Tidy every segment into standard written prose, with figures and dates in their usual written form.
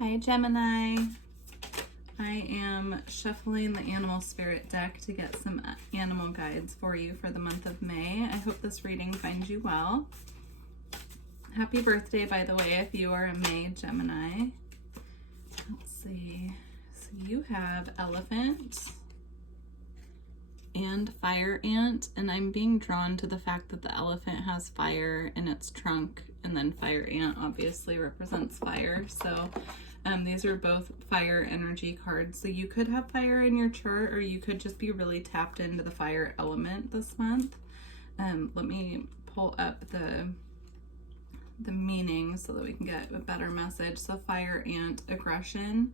Hi Gemini. I am shuffling the animal spirit deck to get some animal guides for you for the month of May. I hope this reading finds you well. Happy birthday, by the way, if you are a May Gemini. Let's see. So you have elephant and fire ant, and I'm being drawn to the fact that the elephant has fire in its trunk, and then fire ant obviously represents fire. So these are both fire energy cards. So you could have fire in your chart, or you could just be really tapped into the fire element this month. Let me pull up the meaning so that we can get a better message. So fire ant, aggression,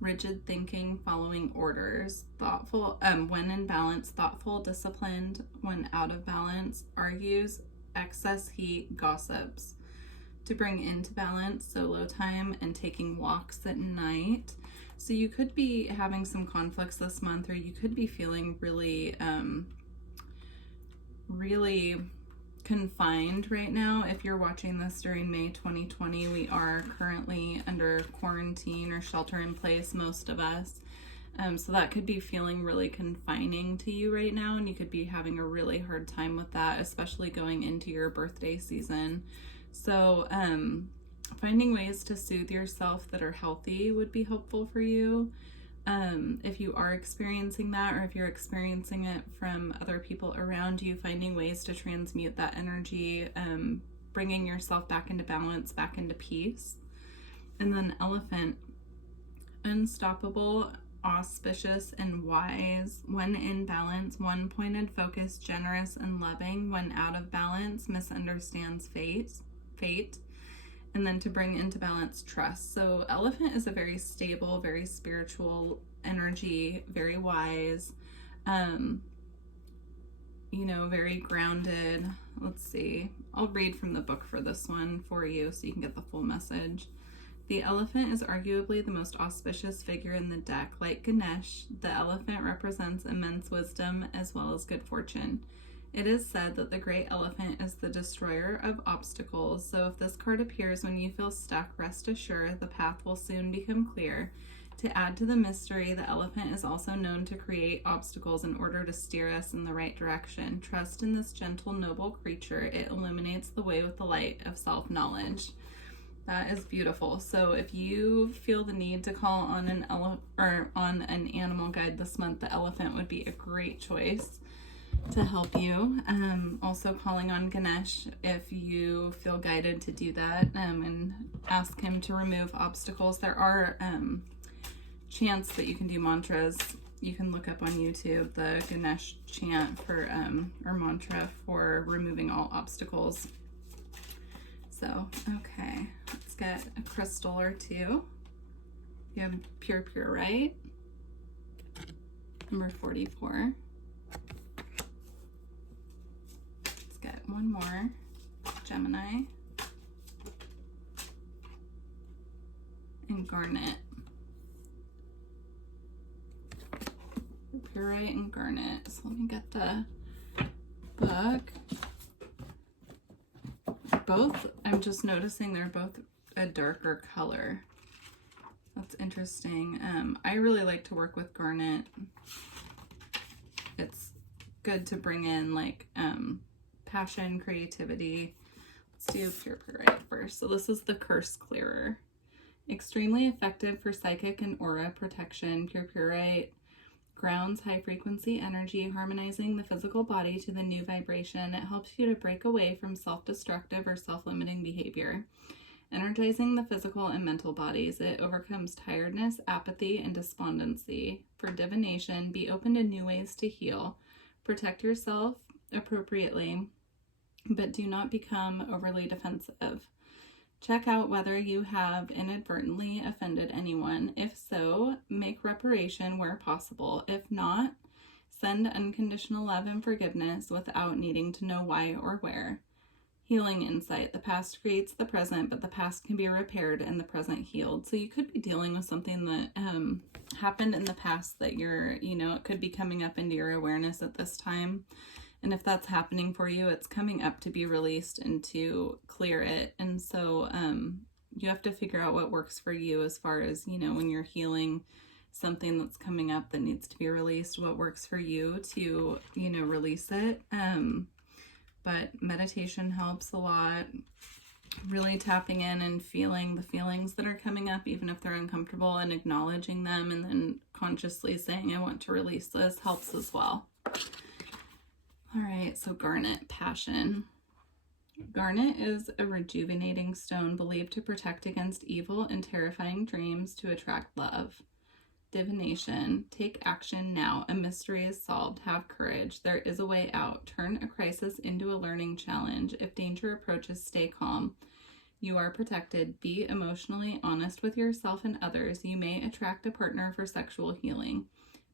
rigid thinking, following orders, thoughtful, when in balance, thoughtful, disciplined, when out of balance, argues, excess heat, gossips. To bring into balance, solo time, and taking walks at night. So you could be having some conflicts this month, or you could be feeling really, really confined right now. If you're watching this during May 2020, we are currently under quarantine or shelter in place, most of us. So that could be feeling really confining to you right now, and you could be having a really hard time with that, especially going into your birthday season. So finding ways to soothe yourself that are healthy would be helpful for you. If you are experiencing that, or if you're experiencing it from other people around you, finding ways to transmute that energy, bringing yourself back into balance, back into peace. And then elephant, unstoppable, auspicious, and wise. When in balance, one-pointed, focused, generous, and loving. When out of balance, misunderstands fate. And then to bring into balance, trust. So elephant is a very stable, very spiritual energy, very wise, very grounded. Let's see. I'll read from the book for this one for you so you can get the full message. The elephant is arguably the most auspicious figure in the deck. Like Ganesh, the elephant represents immense wisdom as well as good fortune. It is said that the great elephant is the destroyer of obstacles, so if this card appears when you feel stuck, rest assured the path will soon become clear. To add to the mystery, the elephant is also known to create obstacles in order to steer us in the right direction. Trust in this gentle, noble creature. It illuminates the way with the light of self-knowledge. That is beautiful. So if you feel the need to call on an animal guide this month, the elephant would be a great choice to help you. Also calling on Ganesh if you feel guided to do that, and ask him to remove obstacles. There are chants that you can do, mantras. You can look up on YouTube the Ganesh chant for or mantra for removing all obstacles. So okay, let's get a crystal or two. You have pure right, number 44. Get one more, Gemini, and garnet. Purite and garnet. So let me get the book. Both, I'm just noticing they're both a darker color. That's interesting. I really like to work with garnet. It's good to bring in like passion, creativity. Let's do purite first. So this is the curse clearer. Extremely effective for psychic and aura protection. Purite grounds high frequency energy, harmonizing the physical body to the new vibration. It helps you to break away from self-destructive or self-limiting behavior, energizing the physical and mental bodies. It overcomes tiredness, apathy, and despondency. For divination, be open to new ways to heal. Protect yourself appropriately, but do not become overly defensive. Check out whether you have inadvertently offended anyone. If so, make reparation where possible. If not, send unconditional love and forgiveness without needing to know why or where. Healing insight. The past creates the present, but the past can be repaired and the present healed. So you could be dealing with something that happened in the past that it could be coming up into your awareness at this time. And if that's happening for you, it's coming up to be released and to clear it. And so you have to figure out what works for you as far as, you know, when you're healing something that's coming up that needs to be released, what works for you to, you know, release it. But meditation helps a lot. Really tapping in and feeling the feelings that are coming up, even if they're uncomfortable, and acknowledging them, and then consciously saying, I want to release this, helps as well. All right, so garnet, passion. Garnet is a rejuvenating stone believed to protect against evil and terrifying dreams to attract love. Divination. Take action now. A mystery is solved. Have courage. There is a way out. Turn a crisis into a learning challenge. If danger approaches, stay calm. You are protected. Be emotionally honest with yourself and others. You may attract a partner for sexual healing.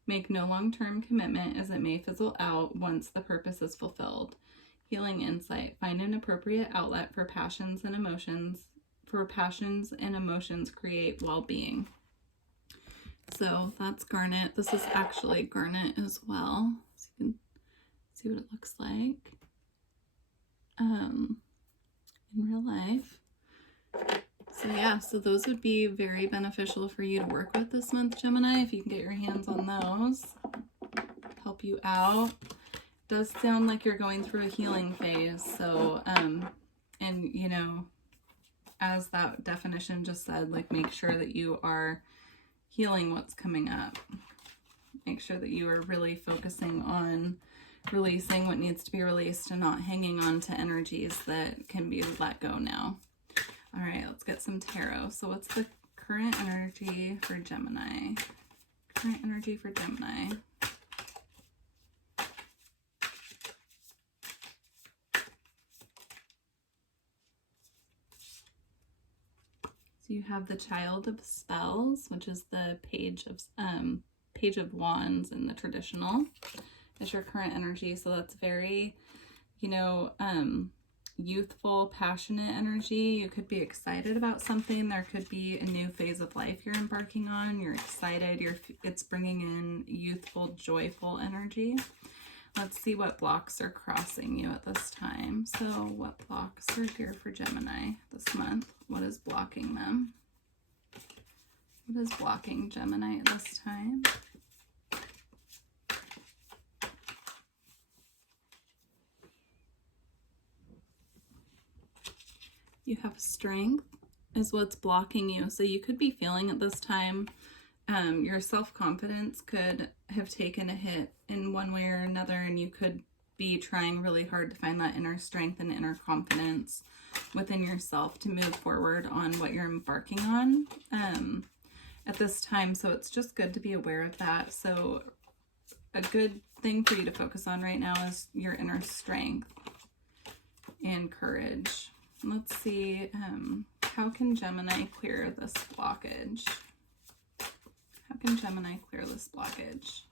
Make no long-term commitment, as it may fizzle out once the purpose is fulfilled. Healing insight. Find an appropriate outlet for passions and emotions. For passions and emotions, create well-being. So that's garnet. This is actually garnet as well. So you can see what it looks like in real life. So yeah, so those would be very beneficial for you to work with this month, Gemini, if you can get your hands on those. Help you out. Does sound like you're going through a healing phase. So, and you know, as that definition just said, like, make sure that you are healing what's coming up. Make sure that you are really focusing on releasing what needs to be released and not hanging on to energies that can be let go now. All right, let's get some tarot. So what's the current energy for Gemini? Current energy for Gemini. So you have the Child of Spells, which is the Page of Wands in the traditional. Is your current energy. So that's very, you know, youthful, passionate energy. You could be excited about something. There could be a new phase of life you're embarking on. You're excited. It's bringing in youthful, joyful energy. Let's see what blocks are crossing you at this time. So what blocks are here for Gemini this month? What is blocking them? What is blocking Gemini at this time? You have strength is what's blocking you. So you could be feeling at this time, your self-confidence could have taken a hit in one way or another, and you could be trying really hard to find that inner strength and inner confidence within yourself to move forward on what you're embarking on at this time. So it's just good to be aware of that. So a good thing for you to focus on right now is your inner strength and courage. Let's see, how can Gemini clear this blockage? How can Gemini clear this blockage?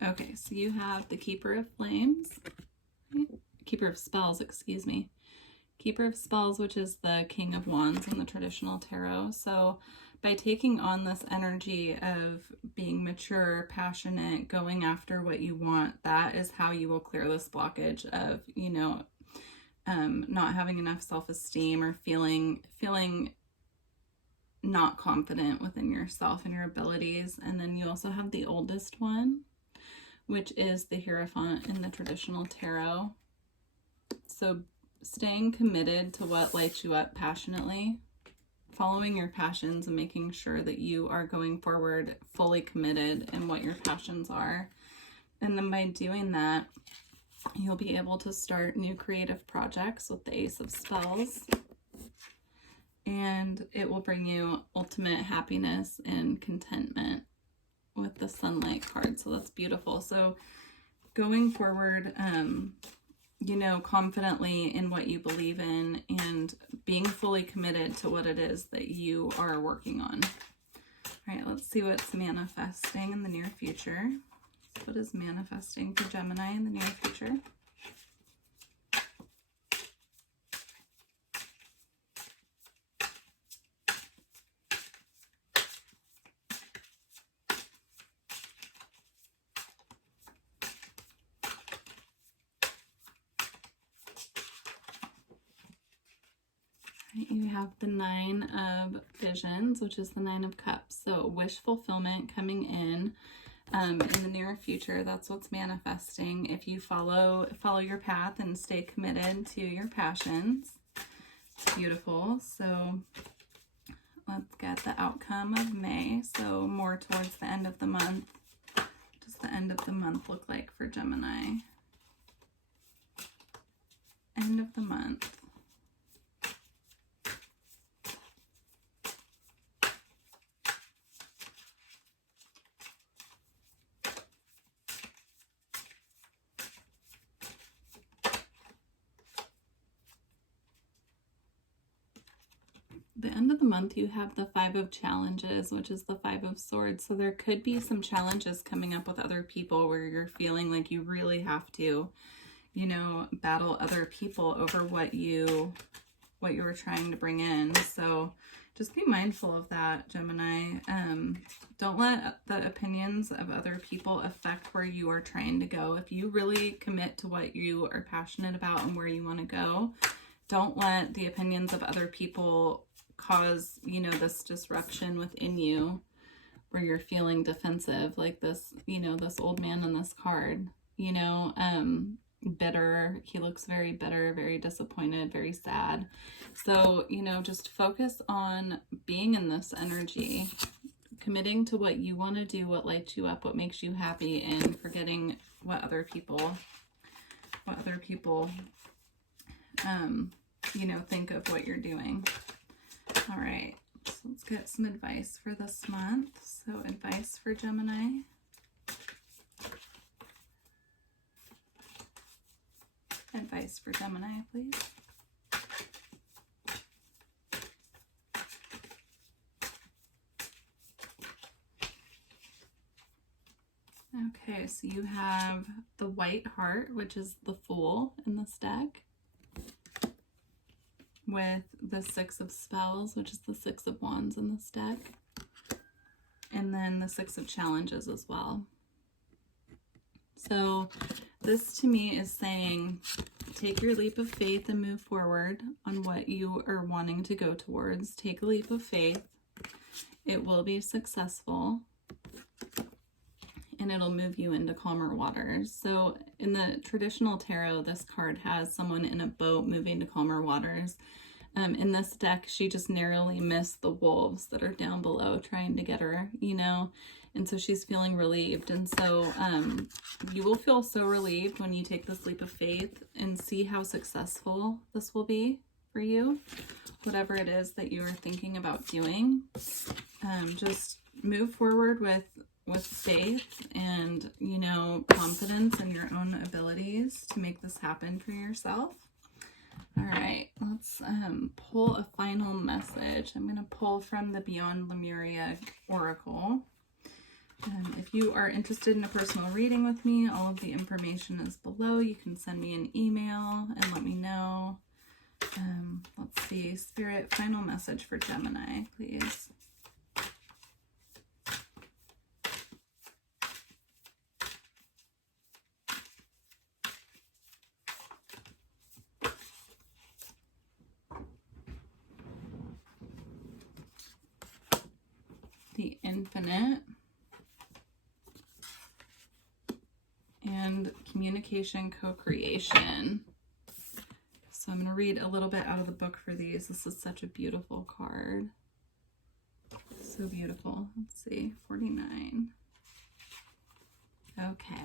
Okay, so you have the Keeper of Flames, Keeper of Spells, excuse me. Keeper of Spells, which is the King of Wands in the traditional tarot. So by taking on this energy of being mature, passionate, going after what you want, that is how you will clear this blockage of, you know, not having enough self-esteem or feeling not confident within yourself and your abilities. And then you also have the oldest one, which is the Hierophant in the traditional tarot. So staying committed to what lights you up passionately, following your passions and making sure that you are going forward fully committed in what your passions are. And then by doing that, you'll be able to start new creative projects with the Ace of Spells. And it will bring you ultimate happiness and contentment with the Sunlight card. So that's beautiful. So going forward, you know, confidently in what you believe in and being fully committed to what it is that you are working on. All right, let's see what's manifesting in the near future. What is manifesting for Gemini in the near future? You have the Nine of Visions, which is the Nine of Cups. So wish fulfillment coming in the near future. That's what's manifesting if you follow your path and stay committed to your passions. It's beautiful. So let's get the outcome of May. So more towards the end of the month. What does the end of the month look like for Gemini? End of the month. The end of the month, you have the Five of Challenges, which is the Five of Swords. So there could be some challenges coming up with other people where you're feeling like you really have to, you know, battle other people over what you were trying to bring in. So just be mindful of that, Gemini. Don't let the opinions of other people affect where you are trying to go. If you really commit to what you are passionate about and where you want to go, don't let the opinions of other people cause, you know, this disruption within you where you're feeling defensive, like this, you know, this old man on this card, you know, bitter. He looks very bitter, very disappointed, very sad. So, you know, just focus on being in this energy, committing to what you want to do, what lights you up, what makes you happy, and forgetting what other people, you know, think of what you're doing. All right, so let's get some advice for this month. So advice for Gemini. Advice for Gemini, please. Okay, so you have the White Heart, which is the Fool in this deck, with the Six of Spells, which is the Six of Wands in this deck, and then the Six of Challenges as well. So this to me is saying, take your leap of faith and move forward on what you are wanting to go towards. Take a leap of faith. It will be successful, and it'll move you into calmer waters. So in the traditional tarot, this card has someone in a boat moving to calmer waters. In this deck, she just narrowly missed the wolves that are down below trying to get her, you know, and so she's feeling relieved. And so you will feel so relieved when you take this leap of faith and see how successful this will be for you, whatever it is that you are thinking about doing. Just move forward with faith and, you know, confidence in your own abilities to make this happen for yourself. All right, let's pull a final message. I'm going to pull from the Beyond Lemuria Oracle. If you are interested in a personal reading with me, all of the information is below. You can send me an email and let me know. Let's see, Spirit, final message for Gemini, please. The Infinite, and communication, co-creation. So I'm going to read a little bit out of the book for these. This is such a beautiful card. So beautiful. Let's see, 49. Okay.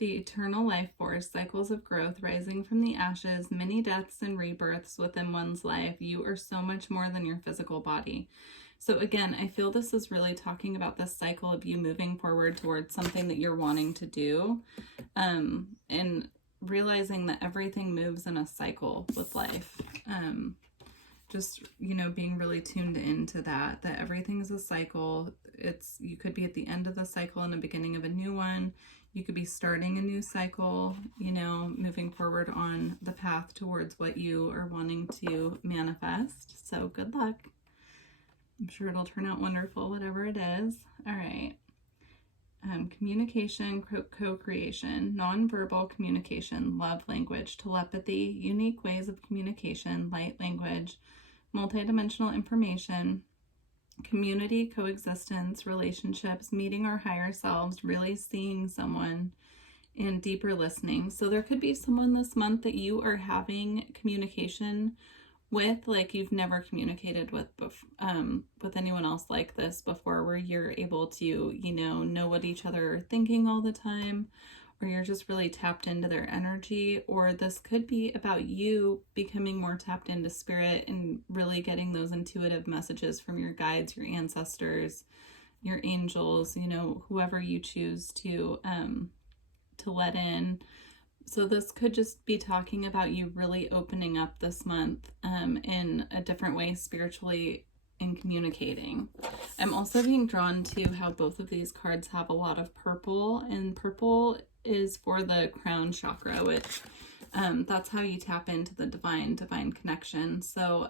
The eternal life force, cycles of growth, rising from the ashes, many deaths and rebirths within one's life. You are so much more than your physical body. So again, I feel this is really talking about this cycle of you moving forward towards something that you're wanting to do, and realizing that everything moves in a cycle with life. Just, you know, being really tuned into that everything is a cycle. You could be at the end of the cycle and the beginning of a new one. You could be starting a new cycle, you know, moving forward on the path towards what you are wanting to manifest. So good luck. I'm sure it'll turn out wonderful, whatever it is. All right. communication, co-creation, nonverbal communication, love language, telepathy, unique ways of communication, light language, multidimensional information, community, coexistence, relationships, meeting our higher selves, really seeing someone, and deeper listening. So there could be someone this month that you are having communication with, like you've never communicated with anyone else like this before, where you're able to, you know what each other are thinking all the time, or you're just really tapped into their energy. Or this could be about you becoming more tapped into spirit and really getting those intuitive messages from your guides, your ancestors, your angels, whoever you choose to let in. So this could just be talking about you really opening up this month in a different way spiritually and communicating. I'm also being drawn to how both of these cards have a lot of purple, and purple is for the crown chakra, which that's how you tap into the divine connection. So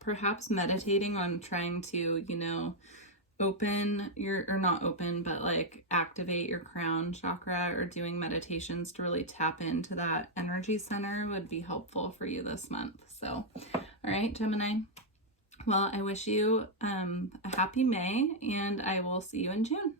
perhaps meditating on trying to, activate your crown chakra, or doing meditations to really tap into that energy center would be helpful for you this month. So, all right, Gemini. Well, I wish you a happy May, and I will see you in June.